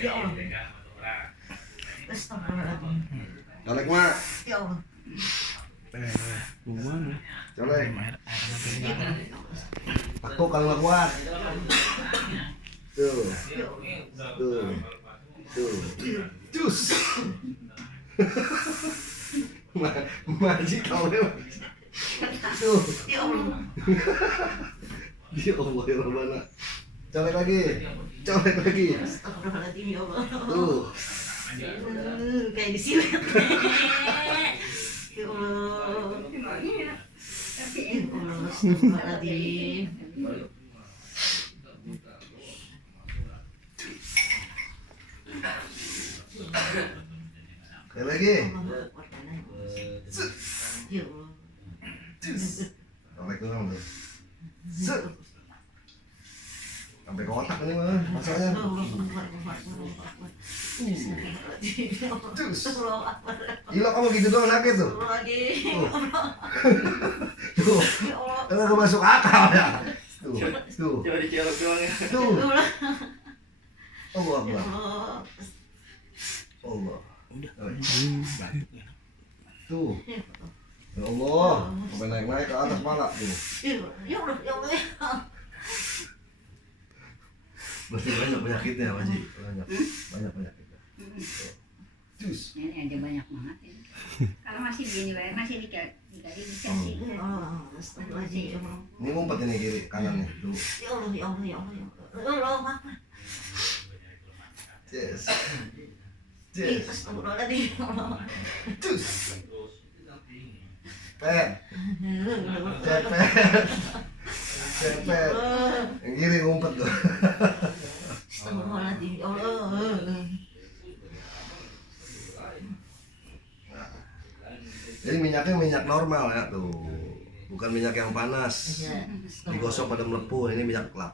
Ya Allah. Astagfirullahaladzim. Colek mak. Ya Allah. Gimana? Colek. Aku kalau nggak kuat. Tuh. Tuh. Tuh. Cus. Maji kau lewat. Tuh. Ya Allah. Ya Allah ya Rabbana. Colek lagi. Colek lagi. Astagfirullahaladzim ya Allah. Tuh. Kayak disilet. Ya Allah. Ya Allah. Astagfirullahaladzim. Sekali lagi. Ya Allah. Colek doang tuh. Set. Sampai ke otak ini mah masalahnya. Cus. Gila kamu gitu doang sakit tuh. Tuh. Tuh. Tuh masuk akal ya. Tuh. Tuh. Coba dicolok doang ya. Tuh. Allah Allah. Allah. Udah. Tuh. Ya Allah. Sampai naik-naik ke atas kepala tuh. Ya Allah, ya Allah. Berarti banyak penyakitnya Pak Ji. Banyak penyakitnya. Cus. Ini ada banyak banget ini. Kalau masih gini bayar masih bisa sih. Ya Allah, astagfirullahaladzim. Ini ngumpet ini kiri kanannya. Tuh. Ya Allah, ya Allah, ya Allah, ya Allah. Ya Allah, apa? Yes. Ih, Yes. astagfirullahaladzim, ya Allah. Cus. Pet. Cepet. Cepet. Yang kiri ngumpet tuh. Astagfirullahaladzim, ya Allah. Jadi minyaknya minyak normal ya tuh. Bukan minyak yang panas. Ya, Digosok pada melepuh. Ini minyak kelapa.